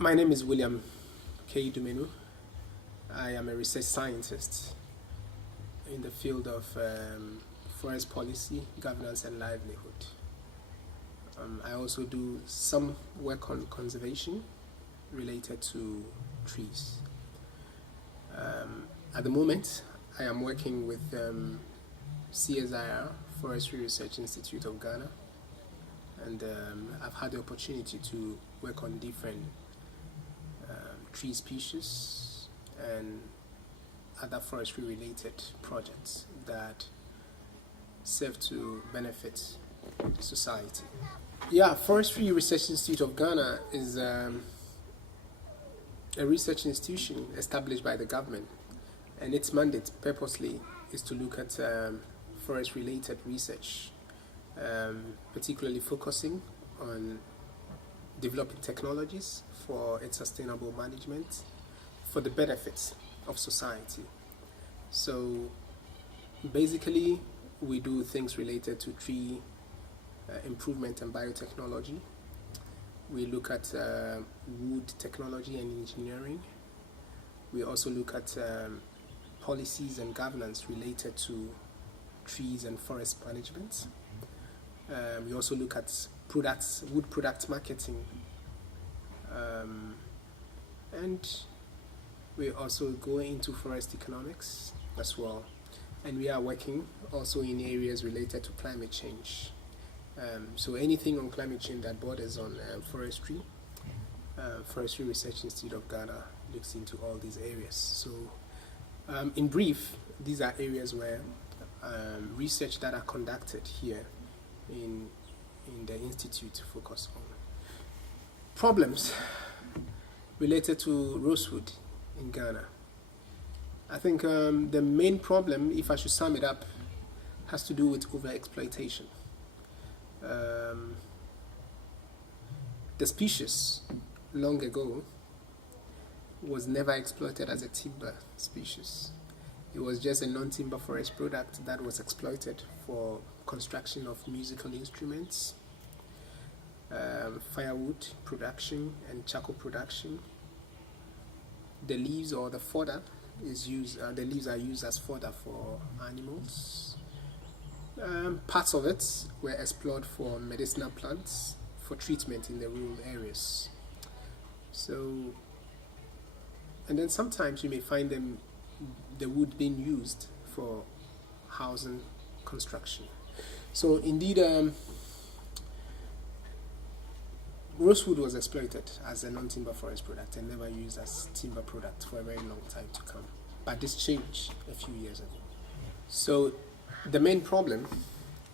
My name is William Kwadwo Dumenu. I am a research scientist in the field of forest policy, governance, and livelihood. I also do some work on conservation related to trees. At the moment, I am working with CSIR, Forestry Research Institute of Ghana, and I've had the opportunity to work on different tree species and other forestry related projects that serve to benefit society. Yeah, Forestry Research Institute of Ghana is a research institution established by the government, and its mandate purposely is to look at forest related research, particularly focusing on developing technologies for its sustainable management for the benefits of society. So basically we do things related to tree improvement and biotechnology. We look at wood technology and engineering. We also look at policies and governance related to trees and forest management. We also look at wood product marketing, and we also go into forest economics as well. And we are working also in areas related to climate change. So anything on climate change that borders on forestry, Forestry Research Institute of Ghana looks into all these areas. So in brief, these are areas where research that are conducted here in the institute focus on. Problems related to rosewood in Ghana. I think the main problem, if I should sum it up, has to do with overexploitation. The species long ago was never exploited as a timber species. It was just a non-timber forest product that was exploited for construction of musical instruments, firewood production, and charcoal production. The leaves or the fodder is used. The leaves are used as fodder for animals. Parts of it were explored for medicinal plants for treatment in the rural areas. So, and then sometimes you may find the wood being used for housing construction. So indeed, rosewood was exploited as a non-timber forest product and never used as timber product for a very long time to come. But this changed a few years ago. So the main problem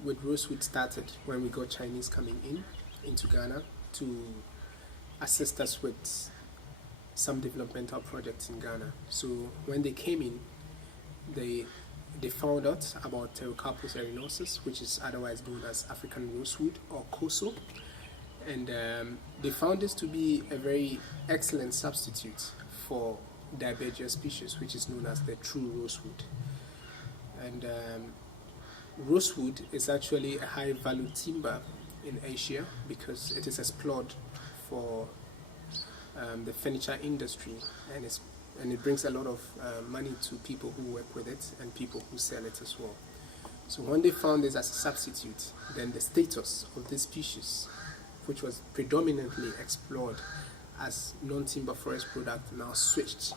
with rosewood started when we got Chinese coming into Ghana to assist us with some developmental projects in Ghana. So when they came in, they found out about Pterocarpus erinaceus, which is otherwise known as African rosewood or koso, and they found this to be a very excellent substitute for the herbaceous species, which is known as the true rosewood. And rosewood is actually a high value timber in Asia because it is explored for the furniture industry, and it brings a lot of money to people who work with it and people who sell it as well. So when they found this as a substitute, then the status of this species, which was predominantly explored as non-timber forest product, now switched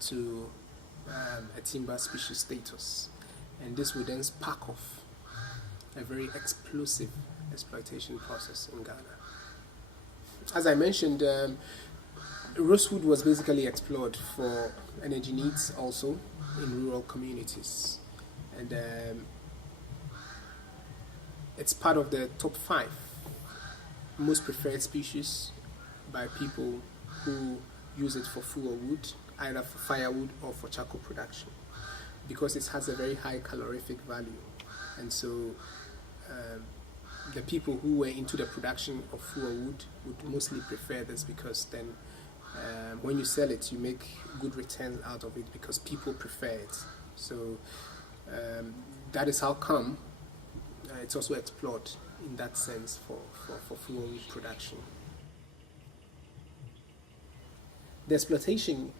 to a timber species status, and this would then spark off a very explosive exploitation process in Ghana. As I mentioned, rosewood was basically explored for energy needs also in rural communities, and it's part of the top 5 most preferred species by people who use it for fuel wood, either for firewood or for charcoal production, because it has a very high calorific value. And so the people who were into the production of fuel wood would mostly prefer this, because then when you sell it, you make good returns out of it because people prefer it. So that is how come it's also explored in that sense for fuel wood production. The exploitation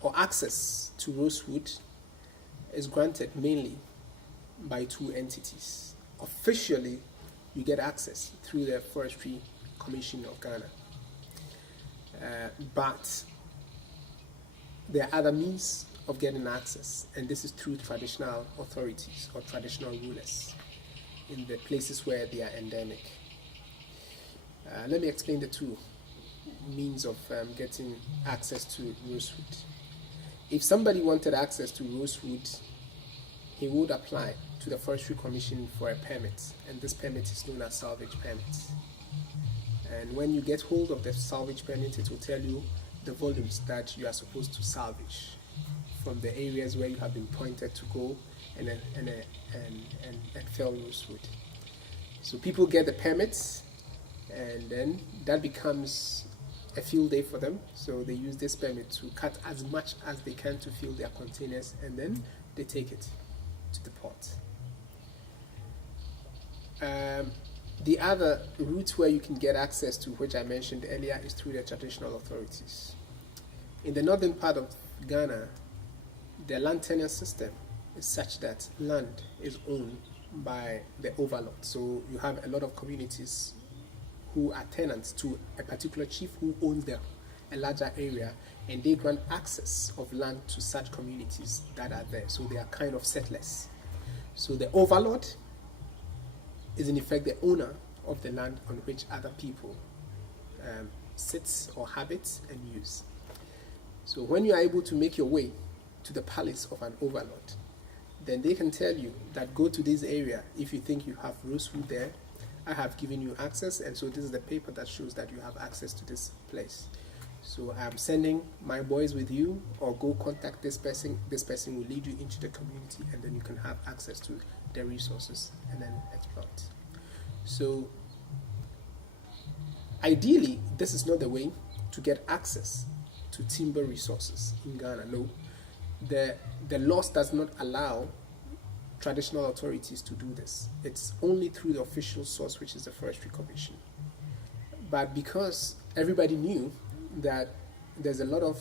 or access to Rosewood is granted mainly by two entities. Officially, you get access through the Forestry Commission of Ghana. But there are other means of getting access, and this is through traditional authorities or traditional rulers in the places where they are endemic. Let me explain the two means of getting access to Rosewood. If somebody wanted access to Rosewood, he would apply to the Forestry Commission for a permit, and this permit is known as Salvage Permit. And when you get hold of the Salvage Permit, it will tell you the volumes that you are supposed to salvage from the areas where you have been pointed to go and fell Rosewood. So people get the permits, and then that becomes a field day for them. So they use this permit to cut as much as they can to fill their containers, and then they take it to the port. The other route where you can get access to, which I mentioned earlier, is through the traditional authorities. In the northern part of Ghana, the land tenure system is such that land is owned by the overlord. So you have a lot of communities who are tenants to a particular chief who owns a larger area, and they grant access of land to such communities that are there. So they are kind of settlers. So the overlord is in effect the owner of the land on which other people sit or habit and use. So when you are able to make your way to the palace of an overlord, then they can tell you that go to this area if you think you have Rosewood there. I have given you access, and so this is the paper that shows that you have access to this place. So I'm sending my boys with you, or go contact this person. This person will lead you into the community, and then you can have access to the resources and then exploit. So ideally, this is not the way to get access to timber resources in Ghana. No, the laws does not allow traditional authorities to do this. It's only through the official source, which is the Forestry Commission. But because everybody knew that there's a lot of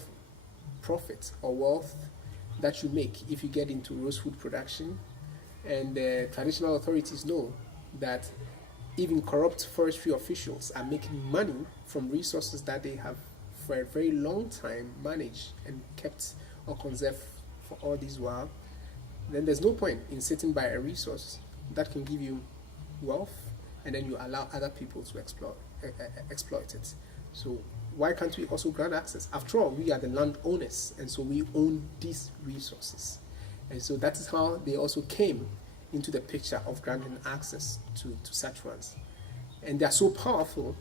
profit or wealth that you make if you get into rosewood production, and the traditional authorities know that even corrupt forestry officials are making money from resources that they have for a very long time managed and kept or conserved for all this while, then there's no point in sitting by a resource that can give you wealth and then you allow other people to exploit it. So why can't we also grant access? After all, we are the landowners, and so we own these resources. And so that is how they also came into the picture of granting access to such ones. And they are so powerful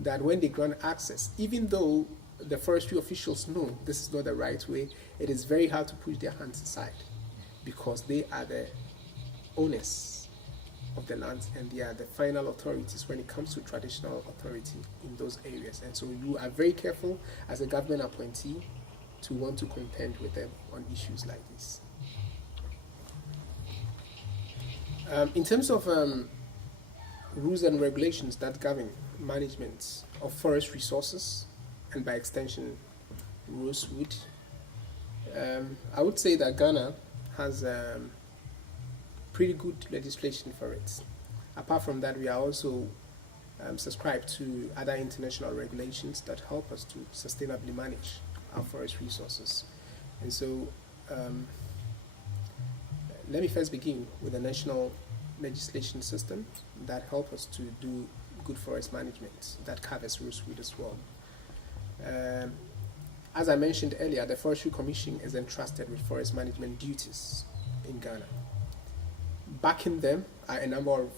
that when they grant access, even though the forestry officials know this is not the right way, it is very hard to push their hands aside, because they are the owners of the land and they are the final authorities when it comes to traditional authority in those areas. And so you are very careful as a government appointee to want to contend with them on issues like this. In terms of rules and regulations that govern management of forest resources, and by extension rosewood, I would say that Ghana has pretty good legislation for it. Apart from that, we are also subscribed to other international regulations that help us to sustainably manage our forest resources. And so let me first begin with the national legislation system that help us to do good forest management that covers rosewood as well. As I mentioned earlier, the Forestry Commission is entrusted with forest management duties in Ghana. Backing them are a number of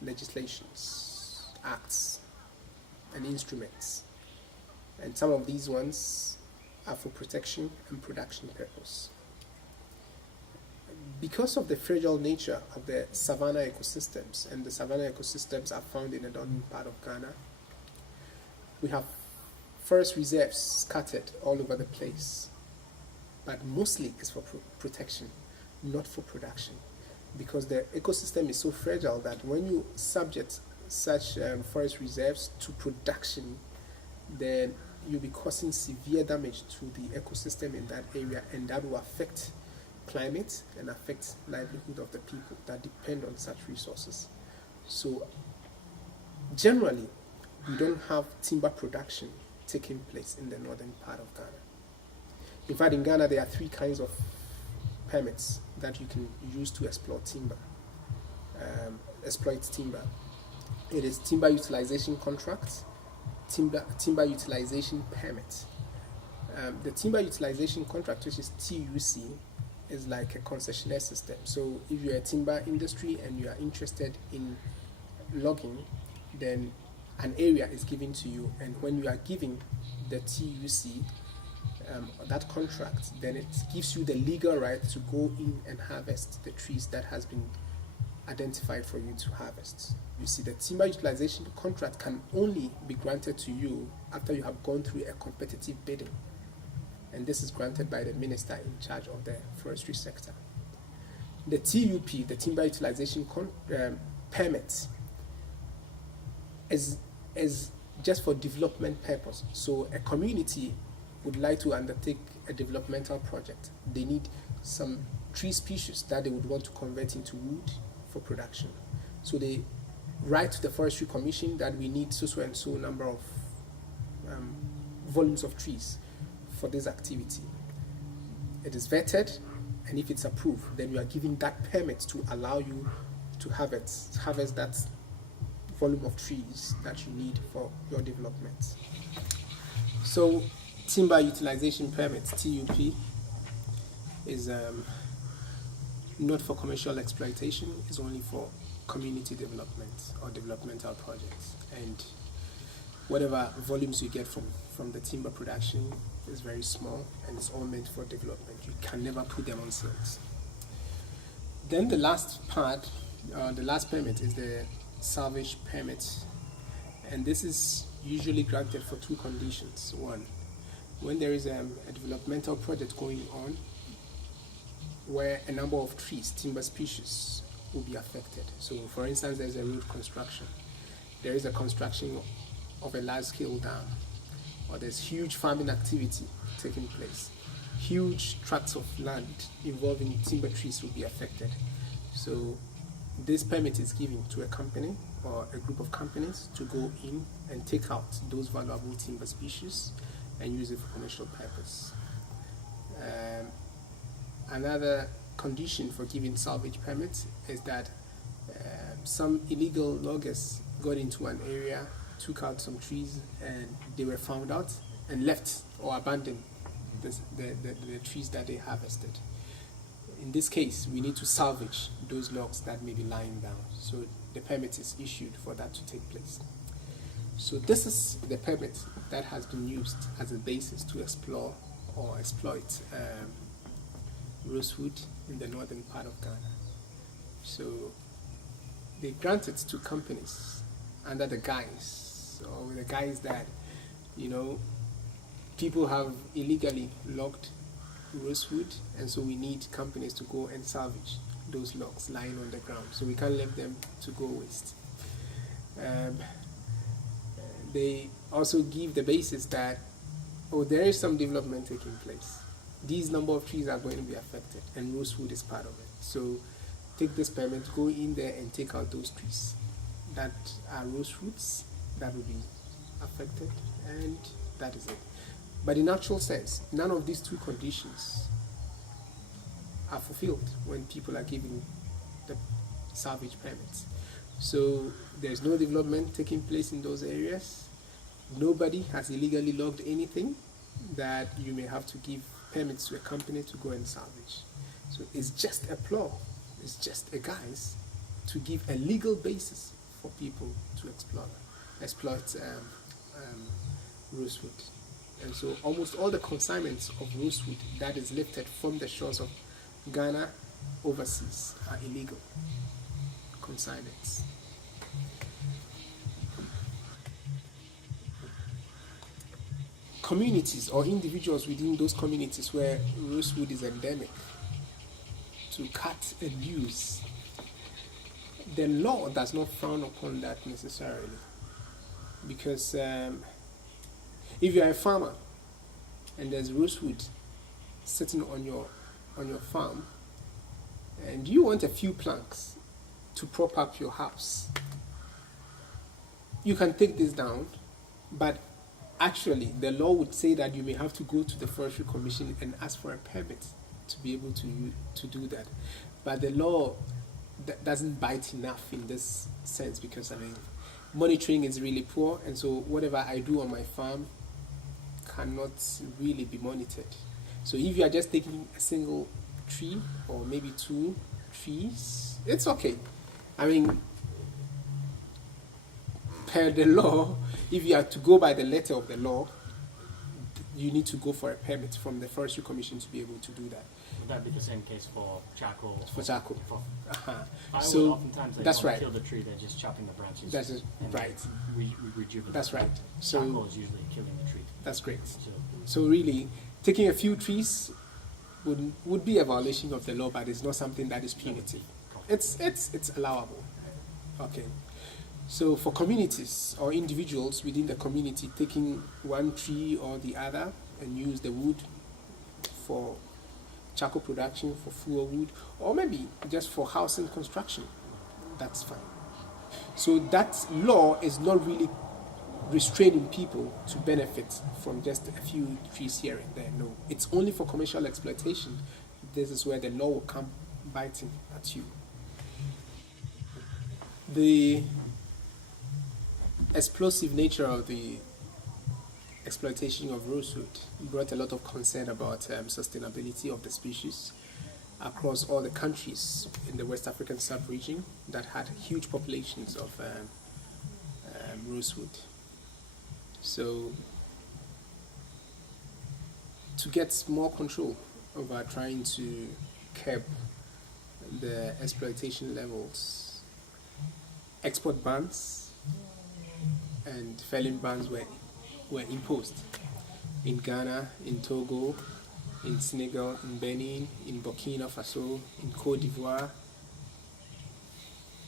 legislations, acts, and instruments. And some of these ones are for protection and production purpose. Because of the fragile nature of the savanna ecosystems, and the savanna ecosystems are found in the northern part of Ghana, we have forest reserves scattered all over the place, but mostly it's for protection, not for production, because the ecosystem is so fragile that when you subject such forest reserves to production, then you'll be causing severe damage to the ecosystem in that area, and that will affect climate and affect livelihood of the people that depend on such resources. So generally, we don't have timber production taking place in the northern part of Ghana. In fact, in Ghana, there are 3 kinds of permits that you can use to exploit timber. It is timber utilization contract, timber utilization permit. The timber utilization contract, which is TUC, is like a concessionaire system. So if you're a timber industry and you are interested in logging, then an area is given to you, and when you are giving the TUC that contract, then it gives you the legal right to go in and harvest the trees that has been identified for you to harvest. You see, the timber utilization contract can only be granted to you after you have gone through a competitive bidding, and this is granted by the minister in charge of the forestry sector. The TUP, the timber utilization permit, is just for development purpose. So a community would like to undertake a developmental project. They need some tree species that they would want to convert into wood for production. So they write to the Forestry Commission that we need so and so number of volumes of trees for this activity. It is vetted, and if it's approved, then you are given that permit to allow you to harvest that volume of trees that you need for your development. So timber utilization permit, TUP, is not for commercial exploitation, it's only for community development or developmental projects. And whatever volumes you get from the timber production is very small, and it's all meant for development. You can never put them on sales. Then the last part, the last permit is the salvage permit, and this is usually granted for 2 conditions. One, when there is a developmental project going on where a number of trees, timber species, will be affected. So for instance, there's a road construction, there is a construction of a large-scale dam, or there's huge farming activity taking place, huge tracts of land involving timber trees will be affected. So this permit is given to a company or a group of companies to go in and take out those valuable timber species and use it for commercial purpose. Another condition for giving salvage permits is that some illegal loggers got into an area, took out some trees, and they were found out and left or abandoned the trees that they harvested. In this case, we need to salvage those logs that may be lying down. So the permit is issued for that to take place. So this is the permit that has been used as a basis to explore or exploit rosewood in the northern part of Ghana. So they grant it to companies under the guise, or the guise that, you know, people have illegally logged rosewood, and so we need companies to go and salvage those logs lying on the ground, so we can't leave them to go waste. They also give the basis that, oh, there is some development taking place, these number of trees are going to be affected, and rosewood is part of it. So take this permit, go in there and take out those trees that are rosewoods that will be affected, and that is it. But in actual sense, none of these 2 conditions are fulfilled when people are giving the salvage permits. So there's no development taking place in those areas. Nobody has illegally logged anything that you may have to give permits to a company to go and salvage. So it's just a ploy, it's just a guise to give a legal basis for people to exploit rosewood. And so almost all the consignments of rosewood that is lifted from the shores of Ghana overseas are illegal consignments. Communities or individuals within those communities where rosewood is endemic to cut and use, the law does not frown upon that necessarily, because If you are a farmer and there's rosewood sitting on your farm, and you want a few planks to prop up your house, you can take this down, but actually the law would say that you may have to go to the Forestry Commission and ask for a permit to be able to do that. But the law doesn't bite enough in this sense, because monitoring is really poor, and so whatever I do on my farm cannot really be monitored. So if you are just taking a single tree or maybe 2 trees, it's okay. Per the law, if you are to go by the letter of the law, you need to go for a permit from the Forestry Commission to be able to do that. Would that be the same case for charcoal? For charcoal. So oftentimes they that's don't right. kill the tree; they're just chopping the branches. That's right. Rejuvenate. That's right. So charcoal is usually killing the tree. That's great. So really, taking a few trees would be a violation of the law, but it's not something that is punitive. It's allowable. Okay. So for communities or individuals within the community, taking one tree or the other and use the wood for charcoal production, for fuel wood, or maybe just for housing construction, that's fine. So that law is not really restraining people to benefit from just a few trees here and there. No, it's only for commercial exploitation. This is where the law will come biting at you. The explosive nature of the exploitation of rosewood brought a lot of concern about sustainability of the species across all the countries in the West African sub-region that had huge populations of rosewood. So to get more control over trying to curb the exploitation levels, export bans and felling bans were imposed in Ghana, in Togo, in Senegal, in Benin, in Burkina Faso, in Cote d'Ivoire.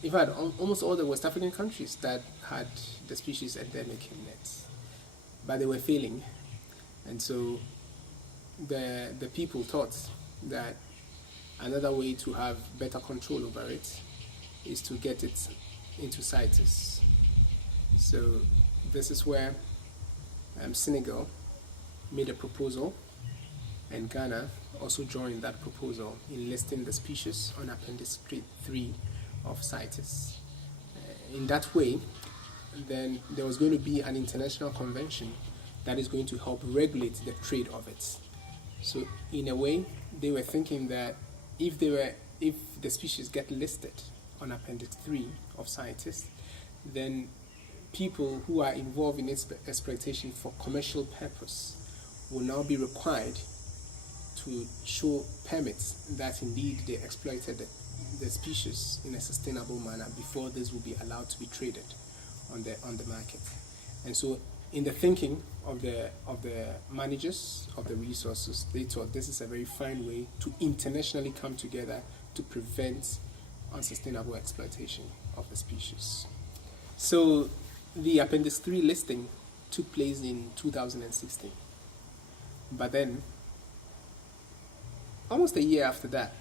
In fact, almost all the West African countries that had the species endemic in it, but they were failing, and so the people thought that another way to have better control over it is to get it into CITES. So this is where Senegal made a proposal, and Ghana also joined that proposal in listing the species on Appendix 3 of CITES. In that way, then there was going to be an international convention that is going to help regulate the trade of it. So in a way, they were thinking that if the species get listed on Appendix 3 of CITES, then people who are involved in exploitation for commercial purpose will now be required to show permits that indeed they exploited the species in a sustainable manner before this will be allowed to be traded on the market. And so in the thinking of the managers of the resources, they thought this is a very fine way to internationally come together to prevent unsustainable exploitation of the species. So the Appendix 3 listing took place in 2016. But then, almost a year after that,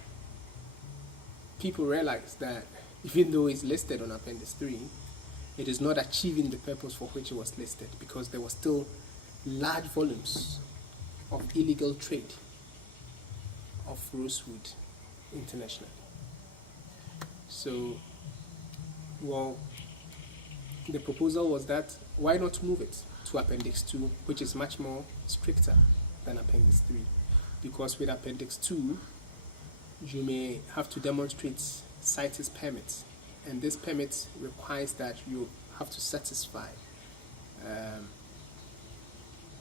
people realized that even though it's listed on Appendix 3, it is not achieving the purpose for which it was listed, because there were still large volumes of illegal trade of rosewood internationally. So, the proposal was that why not move it to Appendix 2, which is much more stricter than Appendix 3, because with Appendix 2, you may have to demonstrate CITES permit, and this permit requires that you have to satisfy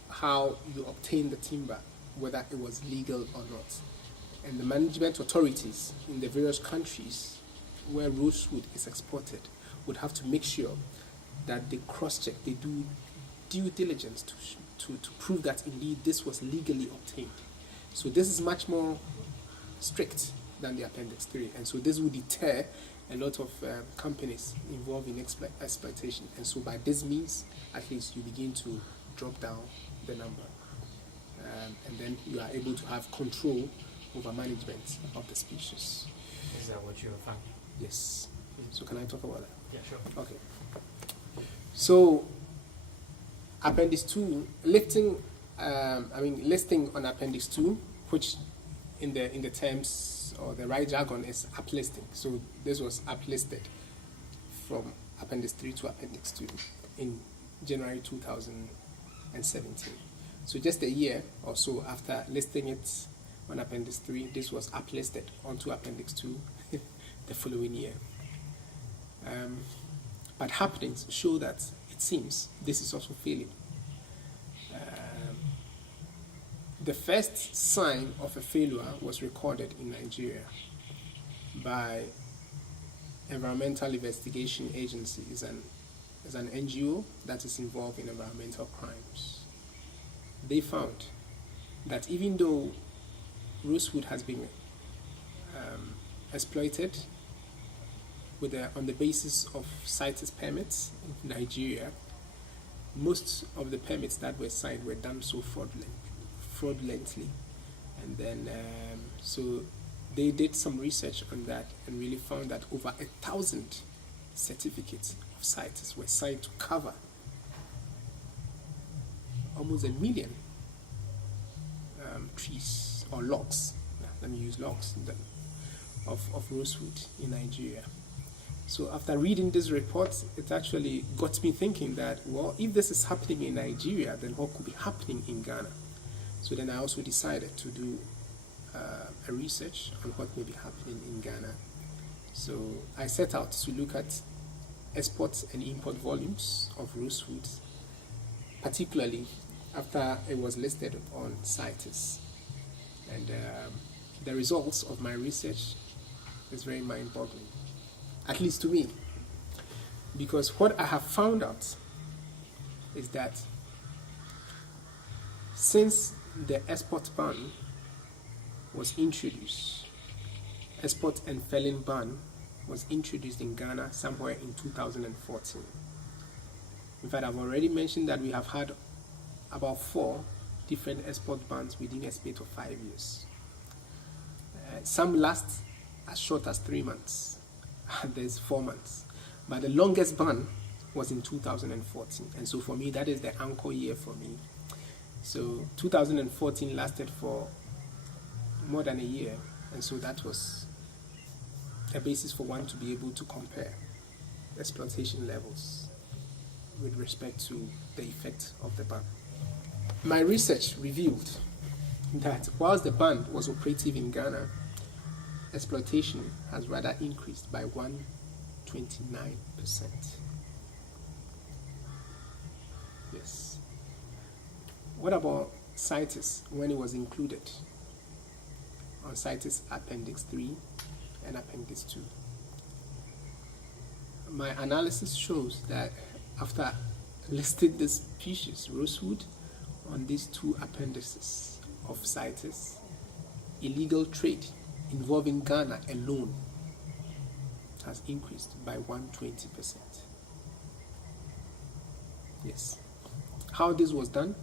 how you obtain the timber, whether it was legal or not. And the management authorities in the various countries where rosewood is exported would have to make sure that they cross-check, they do due diligence to prove that indeed this was legally obtained. So this is much more strict than the Appendix 3, and so this will deter a lot of companies involved in exploitation. And so by this means, at least you begin to drop down the number. And then you are able to have control over management of the species. Is that what you have found? Yes. So can I talk about that? Yeah, sure. Okay. So Appendix 2, listing on Appendix 2, which in the terms or the right jargon is uplisting. So this was uplisted from Appendix 3 to Appendix 2 in January 2017. So just a year or so after listing it on Appendix 3, this was uplisted onto Appendix 2 the following year. But happenings show that it seems this is also failing. The first sign of a failure was recorded in Nigeria by Environmental Investigation Agency. Is an NGO that is involved in environmental crimes. They found that even though rosewood has been exploited on the basis of CSIR permits in Nigeria, most of the permits that were signed were done so fraudulently. And then, so they did some research on that and really found that over 1,000 certificates of CSIR were signed to cover almost 1 million trees or logs. Let me use logs of rosewood in Nigeria. So after reading this report, it actually got me thinking that, well, if this is happening in Nigeria, then what could be happening in Ghana? So then I also decided to do a research on what may be happening in Ghana. So I set out to look at export and import volumes of rosewood, particularly after it was listed on CSIR. And the results of my research is very mind-boggling, at least to me, because what I have found out is that since the export ban was introduced, export and felling ban was introduced in Ghana somewhere in 2014. In fact, I've already mentioned that we have had about 4 different export bans within a space of 5 years. Some last as short as 3 months. There's 4 months. But the longest ban was in 2014. And so for me, that is the anchor year for me. So 2014 lasted for more than a year. And so that was a basis for one to be able to compare exploitation levels with respect to the effect of the ban. My research revealed that whilst the ban was operative in Ghana, exploitation has rather increased by 129%. Yes. What about CSIR when it was included on CSIR Appendix 3 and Appendix 2? My analysis shows that after listing the species rosewood on these 2 appendices of CSIR, illegal trade involving Ghana alone has increased by 120%. Yes. How this was done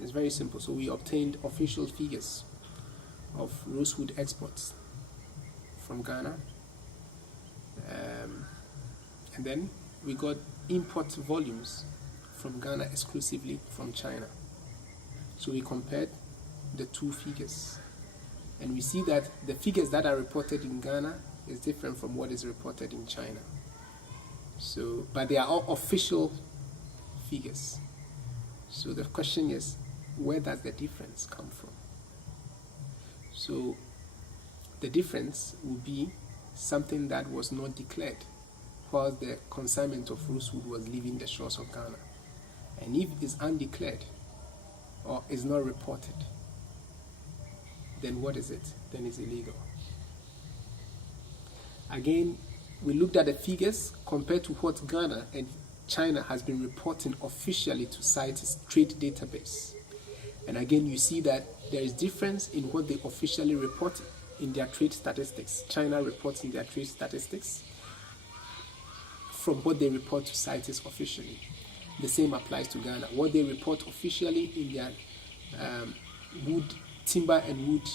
is very simple. So we obtained official figures of rosewood exports from Ghana, and then we got import volumes from Ghana exclusively from China. So we compared the 2 figures, and we see that the figures that are reported in Ghana is different from what is reported in China. So, but they are all official figures. So the question is, where does the difference come from? So the difference will be something that was not declared while the consignment of rosewood was leaving the shores of Ghana. And if it is undeclared or is not reported, then what is it? Then it's illegal. Again, we looked at the figures compared to what Ghana and China has been reporting officially to CSIR's trade database. And again, you see that there is difference in what they officially report in their trade statistics. China reports in their trade statistics from what they report to CSIR's officially. The same applies to Ghana. What they report officially in their wood, timber and wood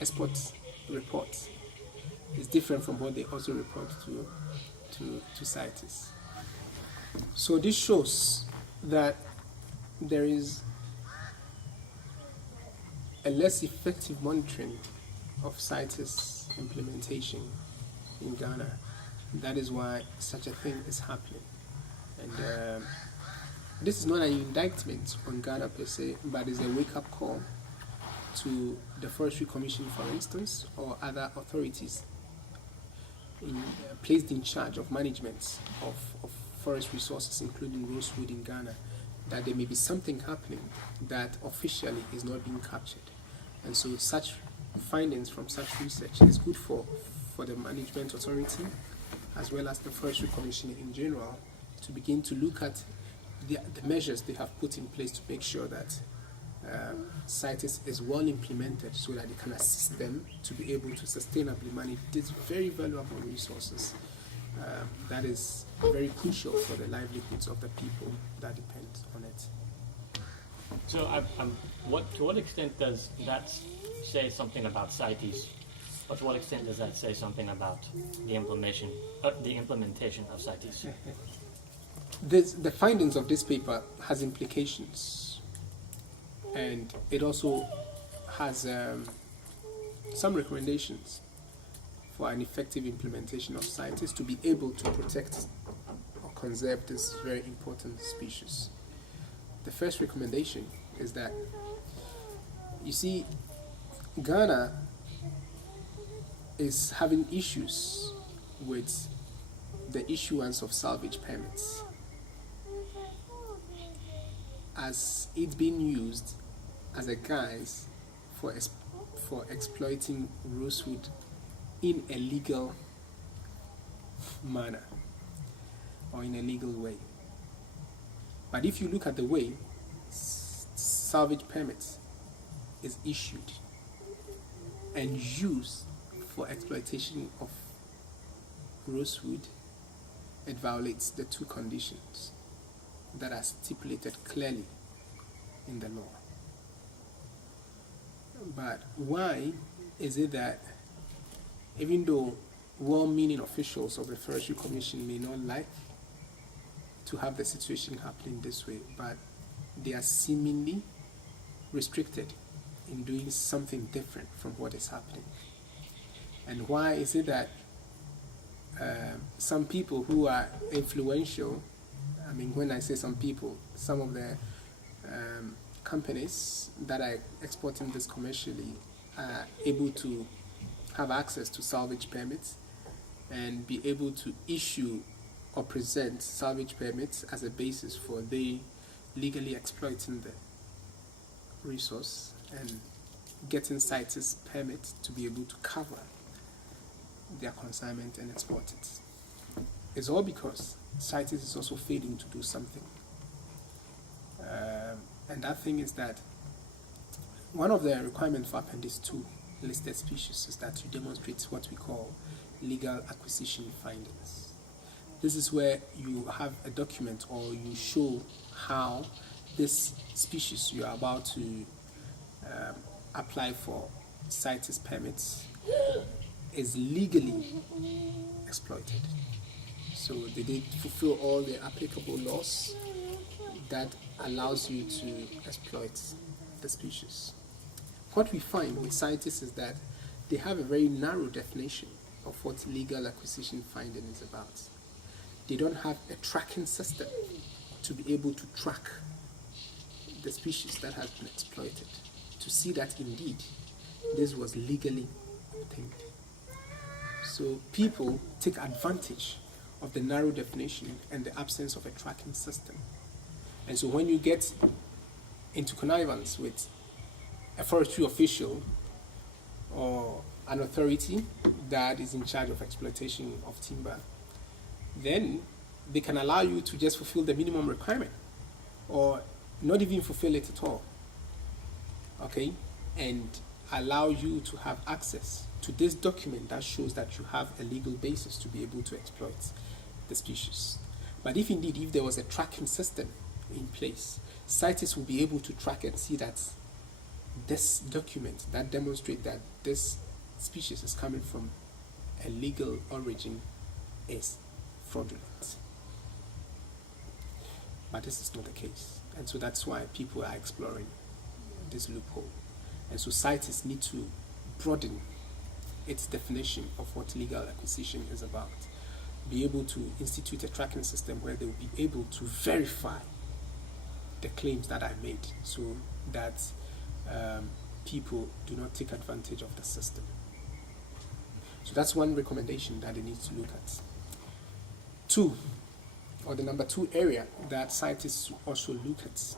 export reports is different from what they also report to CITES. So this shows that there is a less effective monitoring of CITES implementation in Ghana. That is why such a thing is happening. And this is not an indictment on Ghana per se, but is a wake-up call to the Forestry Commission, for instance, or other authorities placed in charge of management of forest resources, including Rosewood in Ghana, that there may be something happening that officially is not being captured. And so such findings from such research is good for the management authority as well as the Forestry Commission in general to begin to look at the measures they have put in place to make sure that CITES is well implemented so that it can assist them to be able to sustainably manage these very valuable resources that is very crucial for the livelihoods of the people that depend on it. So, to what extent does that say something about CITES? Or to what extent does that say something about the implementation of CITES? The findings of this paper has implications, and it also has some recommendations for an effective implementation of CITES to be able to protect or conserve this very important species. The first recommendation is that, you see, Ghana is having issues with the issuance of salvage permits, as it's being used as a guise for exploiting rosewood in a legal manner or in a legal way. But if you look at the way salvage permits is issued and used for exploitation of rosewood, it violates the two conditions that are stipulated clearly in the law. But why is it that even though well-meaning officials of the Forestry Commission may not like to have the situation happening this way, but they are seemingly restricted in doing something different from what is happening? And why is it that some people who are influential, I mean, when I say some people, some of the companies that are exporting this commercially are able to have access to salvage permits and be able to issue or present salvage permits as a basis for they legally exploiting the resource and getting CITES permits to be able to cover their consignment and export it? It's all because CITES is also failing to do something. And that thing is that one of the requirements for Appendix 2 listed species is that you demonstrate what we call legal acquisition findings. This is where you have a document or you show how this species you are about to apply for CITES permits is legally exploited. So they did fulfill all the applicable laws that allows you to exploit the species. What we find with CITES is that they have a very narrow definition of what legal acquisition finding is about. They don't have a tracking system to be able to track the species that has been exploited, to see that indeed this was legally obtained. So people take advantage of the narrow definition and the absence of a tracking system. And so when you get into connivance with a forestry official or an authority that is in charge of exploitation of timber, then they can allow you to just fulfill the minimum requirement or not even fulfill it at all, okay, and allow you to have access to this document that shows that you have a legal basis to be able to exploit the species. But if indeed, if there was a tracking system in place, scientists will be able to track and see that this document that demonstrates that this species is coming from a legal origin is fraudulent. But this is not the case. And so that's why people are exploring this loophole. And so scientists need to broaden its definition of what legal acquisition is about. Be able to institute a tracking system where they will be able to verify the claims that are made so that people do not take advantage of the system. So that's one recommendation that they need to look at. Two, or the number two area that scientists also look at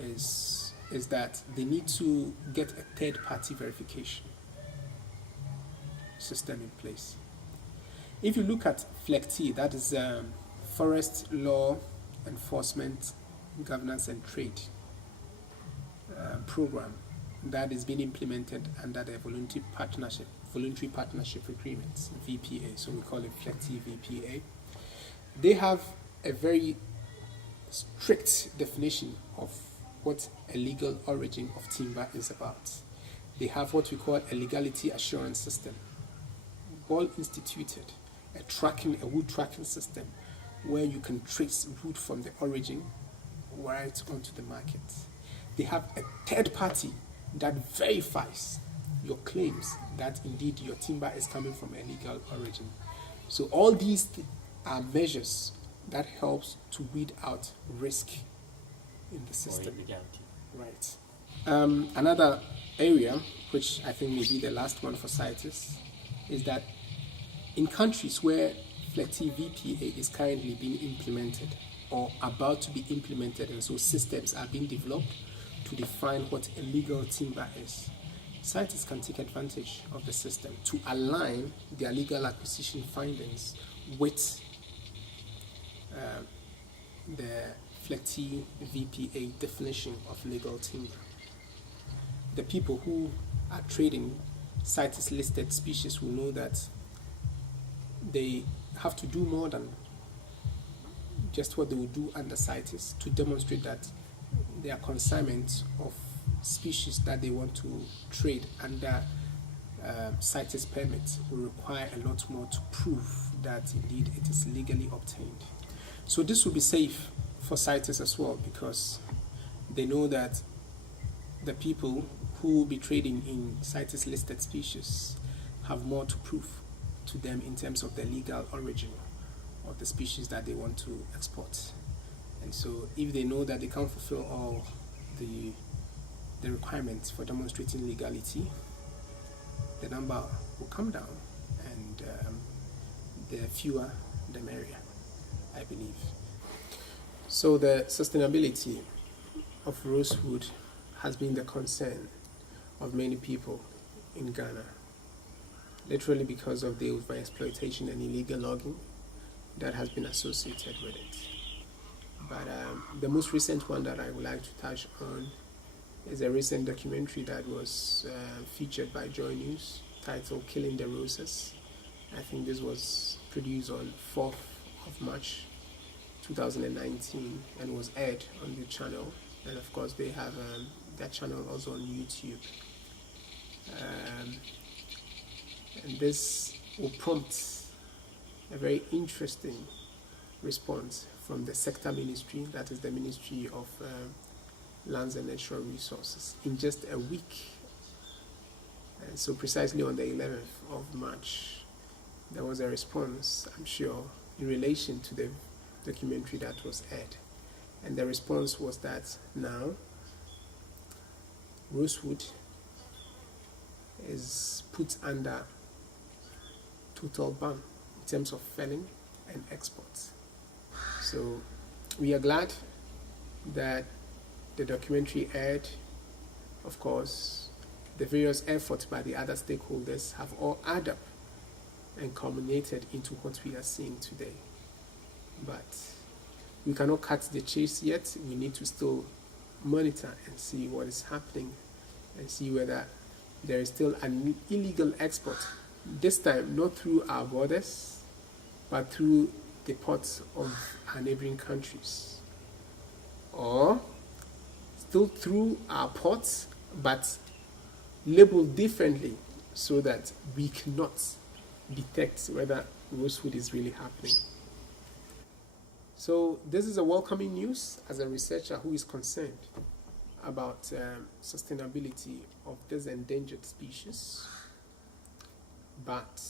is that they need to get a third-party verification system in place. If you look at FLEGT, that is Forest Law Enforcement, Governance and Trade program that is being implemented under the Voluntary Partnership Agreement, VPA, so we call it FLEGT VPA. They have a very strict definition of what a legal origin of timber is about. They have what we call a legality assurance system, well instituted, a wood tracking system where you can trace wood from the origin right onto the market. They have a third party that verifies your claims that indeed your timber is coming from a legal origin. So all these are measures that helps to weed out risk in the system. Right. Another area, which I think will be the last one for scientists, is that in countries where FLEGT VPA is currently being implemented or about to be implemented, and so systems are being developed to define what a legal timber is, scientists can take advantage of the system to align their legal acquisition findings with the FLEGT VPA definition of legal timber. The people who are trading CITES listed species will know that they have to do more than just what they would do under CITES to demonstrate that their consignment of species that they want to trade under CITES permit will require a lot more to prove that indeed it is legally obtained. So this will be safe for CITES as well, because they know that the people who will be trading in CITES listed species have more to prove to them in terms of the legal origin of the species that they want to export. And so if they know that they can't fulfill all the requirements for demonstrating legality, the number will come down, and the fewer the merrier, I believe. So the sustainability of rosewood has been the concern of many people in Ghana, literally because of the overexploitation and illegal logging that has been associated with it. But the most recent one that I would like to touch on is a recent documentary that was featured by Joy News, titled Killing the Roses. I think this was produced on 4th of March 2019 and was aired on the channel. And of course they have that channel also on YouTube. And this will prompt a very interesting response from the sector ministry, that is the Ministry of Lands and Natural Resources, in just a week. And so precisely on the 11th of March, there was a response, I'm sure, in relation to the documentary that was aired. And the response was that now rosewood is put under total ban in terms of felling and exports. So we are glad that the documentary aired. Of course, the various efforts by the other stakeholders have all added up and culminated into what we are seeing today. But we cannot cut the chase yet. We need to still monitor and see what is happening and see whether there is still an illegal export, this time not through our borders, but through the ports of our neighboring countries. or still through our pots, but labeled differently so that we cannot detect whether rosewood is really happening. So this is a welcoming news as a researcher who is concerned about sustainability of this endangered species. But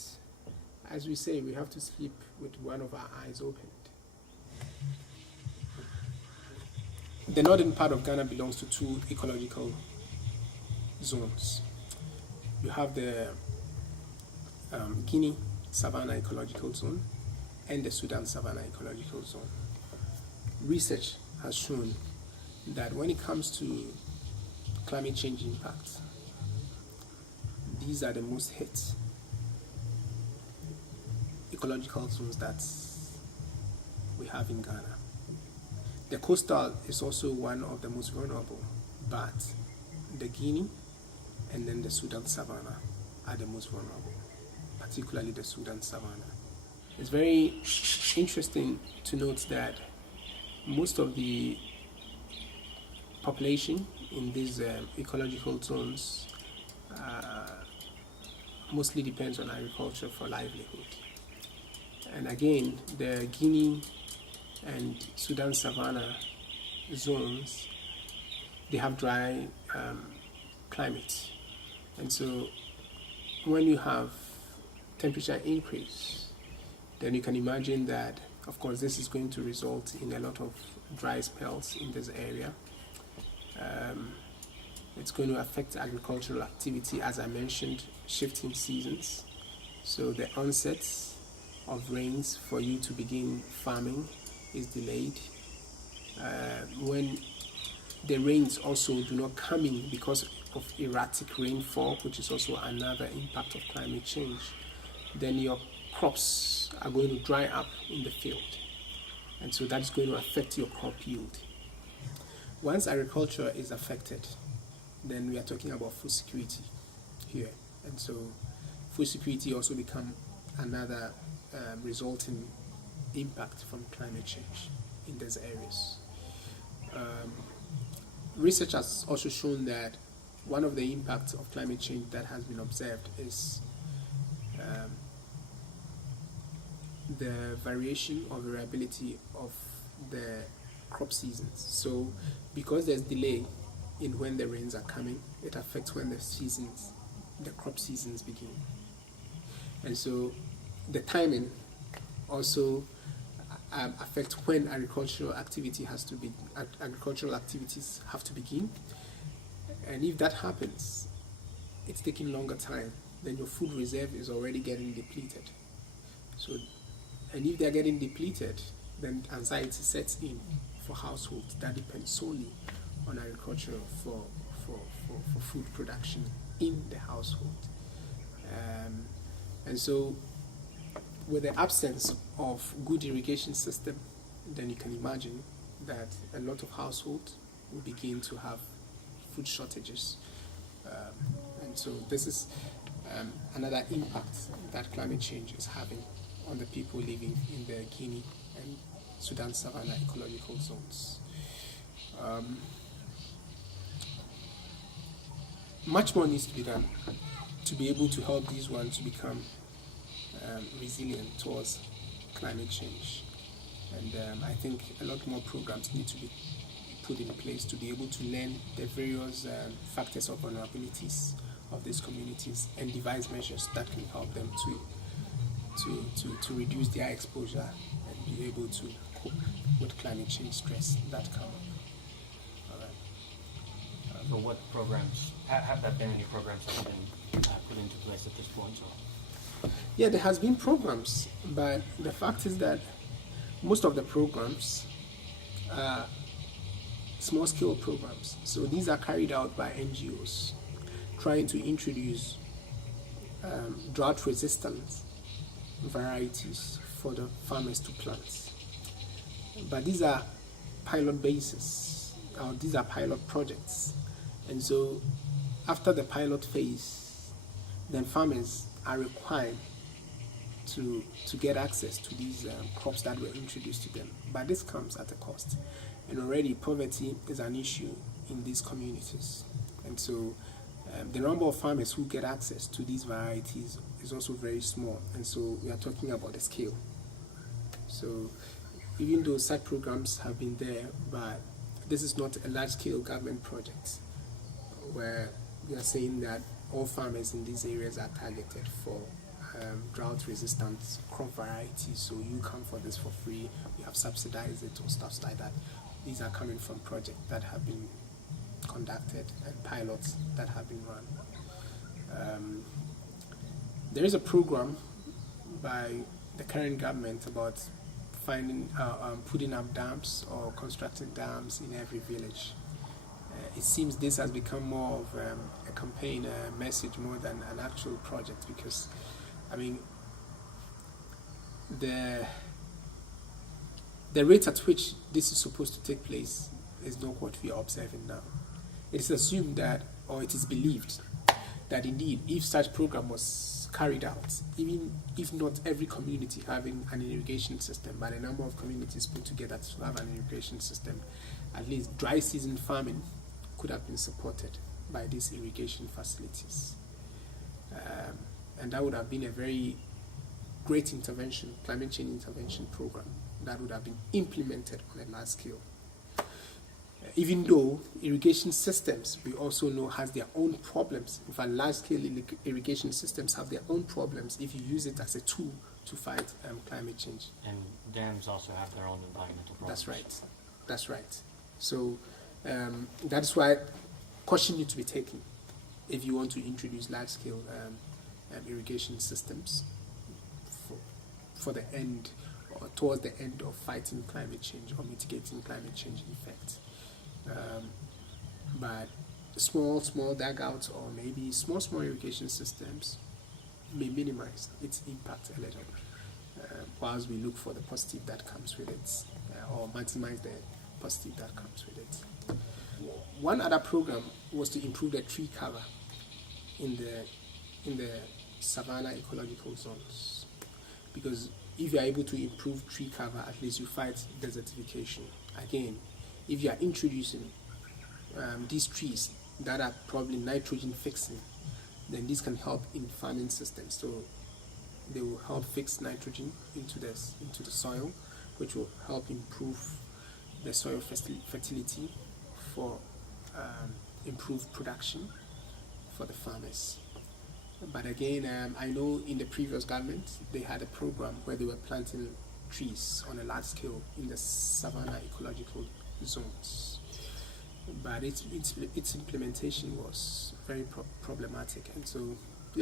as we say, we have to sleep with one of our eyes opened. The northern part of Ghana belongs to two ecological zones. You have the Guinea Savanna ecological zone and the Sudan Savanna ecological zone. Research has shown that when it comes to climate change impacts, these are the most hit ecological zones that we have in Ghana. The coastal is also one of the most vulnerable, but the Guinea and then the Sudan Savanna are the most vulnerable, particularly the Sudan Savanna. It's very interesting to note that most of the population in these ecological zones mostly depends on agriculture for livelihood. And again, the Guinea and Sudan Savanna zones, they have dry climate. And so when you have temperature increase, then you can imagine that, of course, this is going to result in a lot of dry spells in this area. It's going to affect agricultural activity, as I mentioned, shifting seasons. So the onset of rains for you to begin farming is delayed. When the rains also do not come in because of erratic rainfall, which is also another impact of climate change, then your crops are going to dry up in the field. And so that's going to affect your crop yield. Once agriculture is affected, then we are talking about food security here. And so food security also become another resulting impact from climate change in these areas. Research has also shown that one of the impacts of climate change that has been observed is the variation or variability of the crop seasons. So because there's delay in when the rains are coming, it affects when the crop seasons begin. And so the timing also affects when agricultural activity agricultural activities have to begin. And if that happens, it's taking longer time, then your food reserve is already getting depleted. So, and if they're getting depleted, then anxiety sets in for households that depend solely on agriculture for food production in the household. And so with the absence of good irrigation system, then you can imagine that a lot of households will begin to have food shortages. And so this is another impact that climate change is having on the people living in the Guinea and Sudan Savanna ecological zones. Much more needs to be done to be able to help these ones to become resilient towards climate change. And I think a lot more programs need to be put in place to be able to learn the various factors of vulnerabilities of these communities and devise measures that can help them to reduce their exposure and be able to cope with climate change stress that come up. All right. So what programs, have there been any programs that have been put into place at this point? Or? Yeah, there has been programs, but the fact is that most of the programs are small-scale programs. So these are carried out by NGOs trying to introduce drought-resistant varieties for the farmers to plant. But these are pilot bases, or these are pilot projects. And so after the pilot phase, then farmers are required to get access to these crops that were introduced to them. But this comes at a cost. and already poverty is an issue in these communities. And so the number of farmers who get access to these varieties is also very small, and so we are talking about the scale. So even though such programs have been there, but this is not a large-scale government project where we are saying that all farmers in these areas are targeted for drought-resistant crop varieties, so you come for this for free, we have subsidized it or stuff like that. These are coming from projects that have been conducted and pilots that have been run. There is a program by the current government about putting up dams or constructing dams in every village. It seems this has become more of a campaign, a message more than an actual project, because I mean the rate at which this is supposed to take place is not what we are observing now. It is assumed that, or it is believed that indeed, if such program was carried out, even if not every community having an irrigation system, but a number of communities put together to have an irrigation system, at least dry season farming could have been supported by these irrigation facilities. And that would have been a very great intervention, climate change intervention program that would have been implemented on a large scale. Even though irrigation systems, we also know, has their own problems. In fact, large-scale irrigation systems have their own problems if you use it as a tool to fight climate change. And dams also have their own environmental problems. That's right. That's right. So that's why caution needs to be taken if you want to introduce large-scale irrigation systems for the end, or towards the end of fighting climate change or mitigating climate change effects. But small dugouts or maybe small irrigation systems may minimize its impact a little, whilst we look for the positive that comes with it, or maximize the positive that comes with it. One other program was to improve the tree cover in the savanna ecological zones, because if you are able to improve tree cover, at least you fight desertification. Again, if you are introducing these trees that are probably nitrogen fixing, then this can help in farming systems. So they will help fix nitrogen into the soil, which will help improve the soil fertility for improved production for the farmers. But again, I know in the previous government they had a program where they were planting trees on a large scale in the savanna ecological zones, but its implementation was very problematic, and so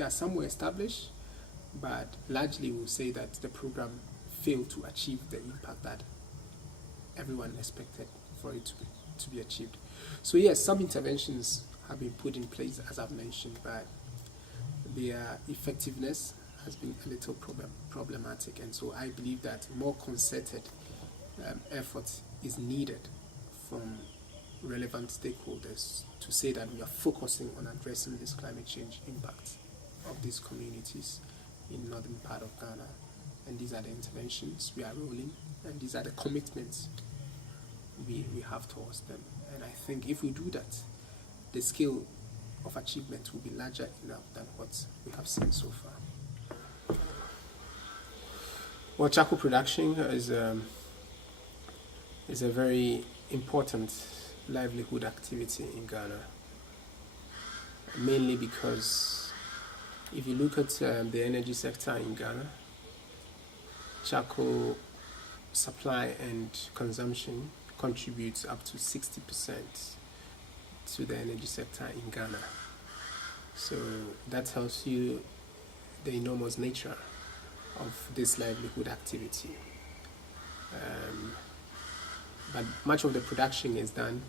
some were established, but largely we'll say that the program failed to achieve the impact that everyone expected for it to be achieved. So yes, some interventions have been put in place, as I've mentioned, but their effectiveness has been a little problematic, and so I believe that more concerted effort is needed from relevant stakeholders to say that we are focusing on addressing this climate change impact of these communities in northern part of Ghana, and these are the interventions we are rolling, and these are the commitments we have towards them. And I think if we do that, the scale of achievement will be larger enough than what we have seen so far. Well, charcoal production is a very important livelihood activity in Ghana, mainly because if you look at the energy sector in Ghana, charcoal supply and consumption contributes up to 60% to the energy sector in Ghana. So that tells you the enormous nature of this livelihood activity. But much of the production is done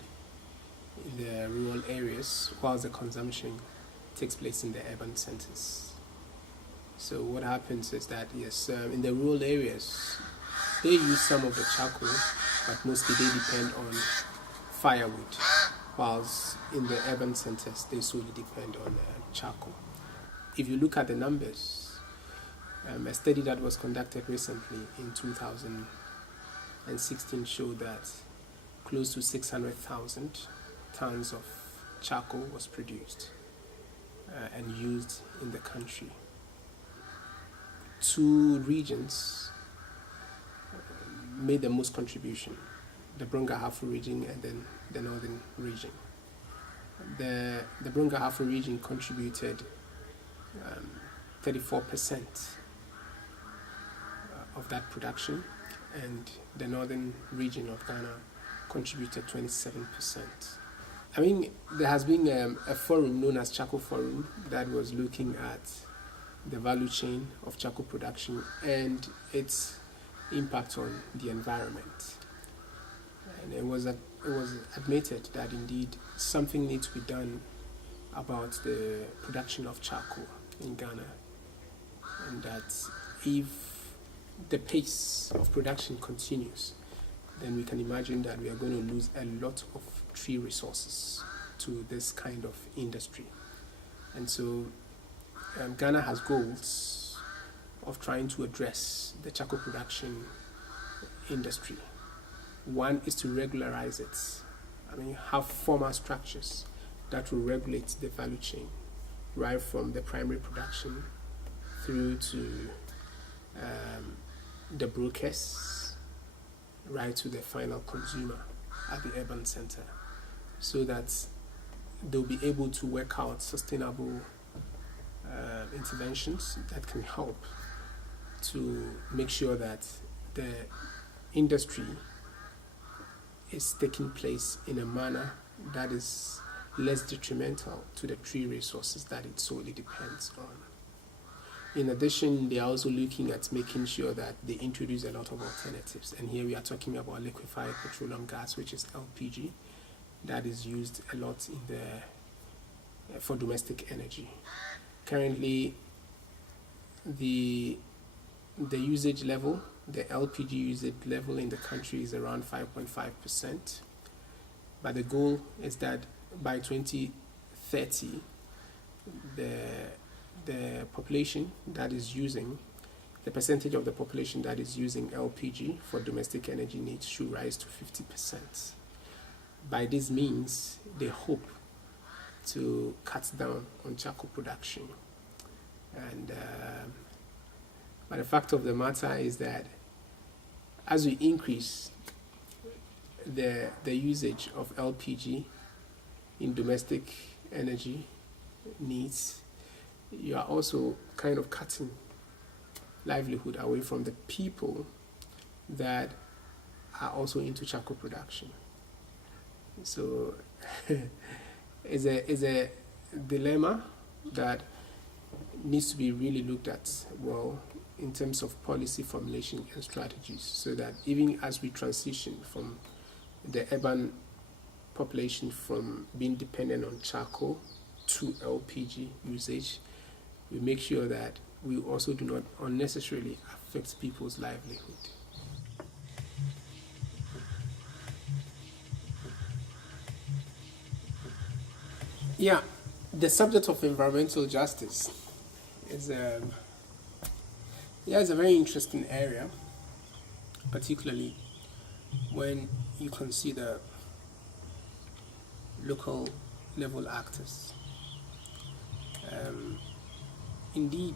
in the rural areas, while the consumption takes place in the urban centers. So what happens is that, yes, in the rural areas, they use some of the charcoal, but mostly they depend on firewood, whilst in the urban centers, they solely depend on charcoal. If you look at the numbers, a study that was conducted recently in 2016 showed that close to 600,000 tons of charcoal was produced and used in the country. Two regions made the most contribution, the Brongahafo region and then the northern region. The Brongahafo region contributed 34% of that production, and the northern region of Ghana contributed 27%. I mean, there has been a forum known as Charcoal Forum that was looking at the value chain of charcoal production and its impact on the environment. And it was admitted that indeed something needs to be done about the production of charcoal in Ghana, and that if the pace of production continues, then we can imagine that we are going to lose a lot of tree resources to this kind of industry. And so Ghana has goals of trying to address the charcoal production industry. One is to regularize it. I mean, have formal structures that will regulate the value chain, right from the primary production through to the brokers, right to the final consumer at the urban center, so that they'll be able to work out sustainable interventions that can help to make sure that the industry is taking place in a manner that is less detrimental to the tree resources that it solely depends on. In addition, they are also looking at making sure that they introduce a lot of alternatives. And here we are talking about liquefied petroleum gas, which is LPG, that is used a lot in for domestic energy. Currently, the usage level, the LPG usage level in the country is around 5.5%. But the goal is that by 2030, the population that is using, the percentage of the population that is using LPG for domestic energy needs should rise to 50%. By this means, they hope to cut down on charcoal production. And but the fact of the matter is that as we increase the usage of LPG in domestic energy needs, you are also kind of cutting livelihood away from the people that are also into charcoal production. So it's a dilemma that needs to be really looked at well in terms of policy formulation and strategies, so that even as we transition from the urban population from being dependent on charcoal to LPG usage, we make sure that we also do not unnecessarily affect people's livelihood. Yeah, the subject of environmental justice is a very interesting area, particularly when you consider local level actors. Indeed,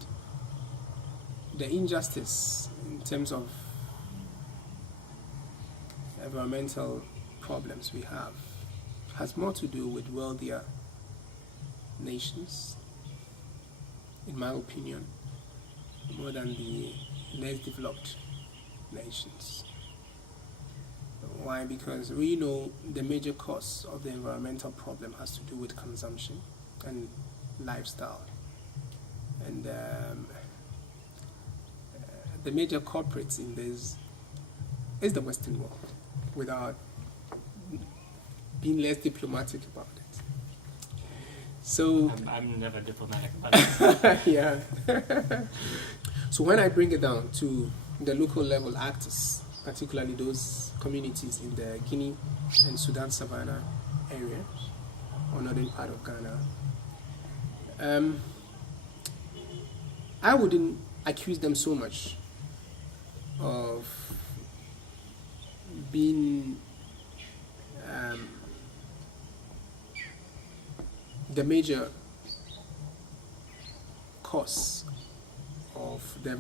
the injustice in terms of environmental problems we have has more to do with wealthier nations, in my opinion, more than the less developed nations. Why? Because we know the major cause of the environmental problem has to do with consumption and lifestyle. And the major culprits in this is the Western world, without being less diplomatic about it. So I'm never diplomatic about it. yeah. So when I bring it down to the local level actors, particularly those communities in the Guinea and Sudan Savanna area, or northern part of Ghana, I wouldn't accuse them so much of being the major cause of the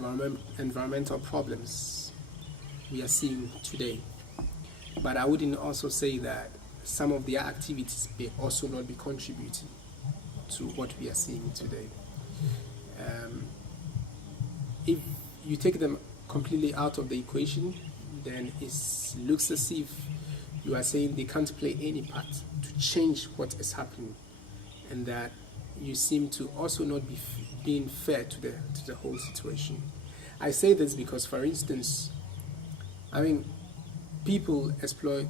environmental problems we are seeing today. But I wouldn't also say that some of their activities may also not be contributing to what we are seeing today. If you take them completely out of the equation, then it looks as if you are saying they can't play any part to change what is happening, and that you seem to also not be being fair to the whole situation. I say this because, for instance, people exploit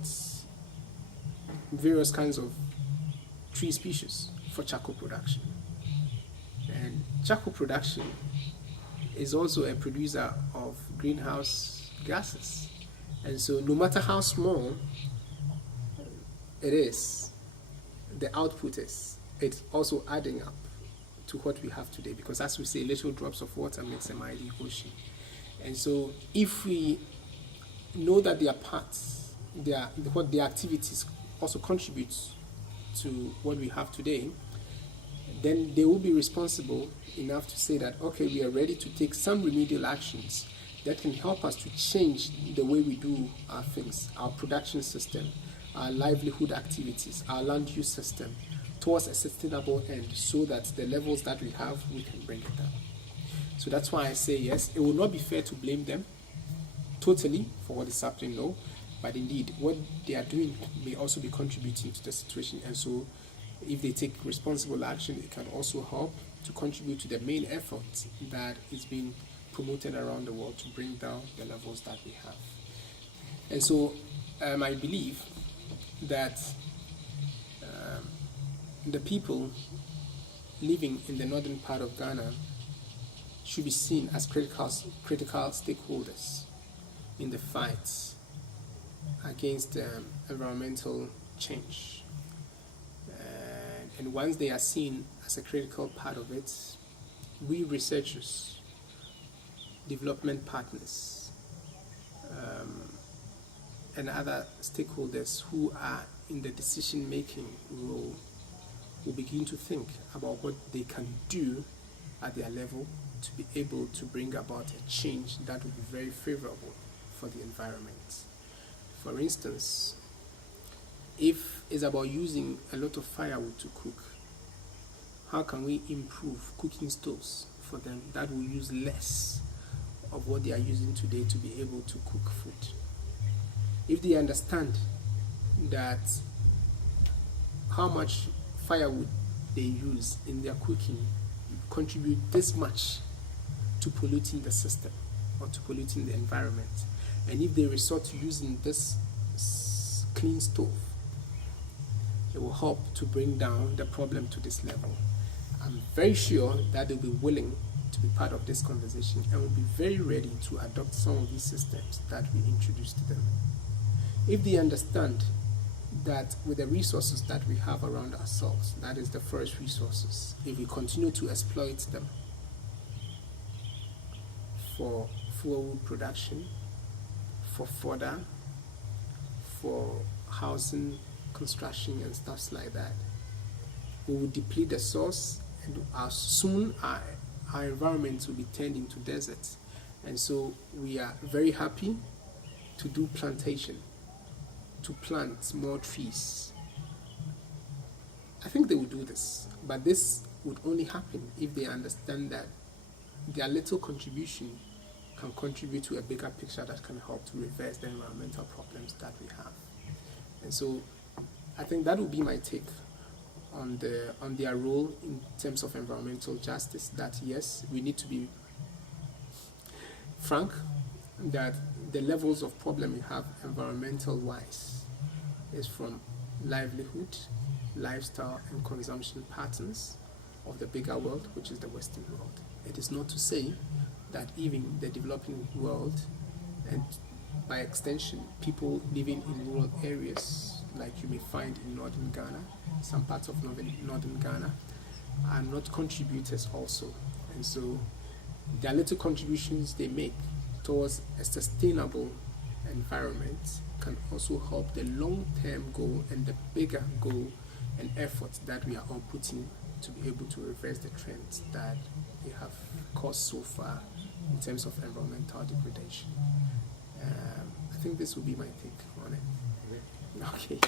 various kinds of tree species for charcoal production. And charcoal production is also a producer of greenhouse gases. And so no matter how small it is, the output is, it's also adding up to what we have today. Because as we say, little drops of water makes a mighty ocean. And so if we know that their parts, what their activities also contribute to what we have today, then they will be responsible enough to say that, okay, we are ready to take some remedial actions that can help us to change the way we do our things, our production system, our livelihood activities, our land use system, towards a sustainable end, so that the levels that we have, we can bring it down. So that's why I say yes, it will not be fair to blame them totally for what is happening now, but indeed what they are doing may also be contributing to the situation. And so if they take responsible action, it can also help to contribute to the main effort that is being promoted around the world to bring down the levels that we have. And so I believe that the people living in the northern part of Ghana should be seen as critical stakeholders in the fight against environmental change. And once they are seen as a critical part of it, we researchers, development partners, and other stakeholders who are in the decision-making role will begin to think about what they can do at their level to be able to bring about a change that will be very favorable for the environment. For instance, if it's about using a lot of firewood to cook, how can we improve cooking stoves for them that will use less of what they are using today to be able to cook food? If they understand that how much firewood they use in their cooking contribute this much to polluting the system or to polluting the environment, and if they resort to using this clean stove, it will help to bring down the problem to this level. I'm very sure that they'll be willing to be part of this conversation and will be very ready to adopt some of these systems that we introduce to them. If they understand that with the resources that we have around ourselves, that is the forest resources, if we continue to exploit them for fuel production, for fodder, for housing, construction and stuff like that, we will deplete the source, and soon our environment will be turned into deserts. And so we are very happy to do plantation, to plant more trees. I think they will do this, but this would only happen if they understand that their little contribution can contribute to a bigger picture that can help to reverse the environmental problems that we have. And so I think that would be my take on their role in terms of environmental justice, that yes, we need to be frank that the levels of problem we have environmental wise is from livelihood, lifestyle and consumption patterns of the bigger world, which is the Western world. It is not to say that even the developing world, and by extension people living in rural areas like you may find in northern Ghana, some parts of northern Ghana, are not contributors also. And so their little contributions they make towards a sustainable environment can also help the long-term goal and the bigger goal an effort that we are all putting to be able to reverse the trends that we have caused so far in terms of environmental degradation. I think this will be my take on it. Okay.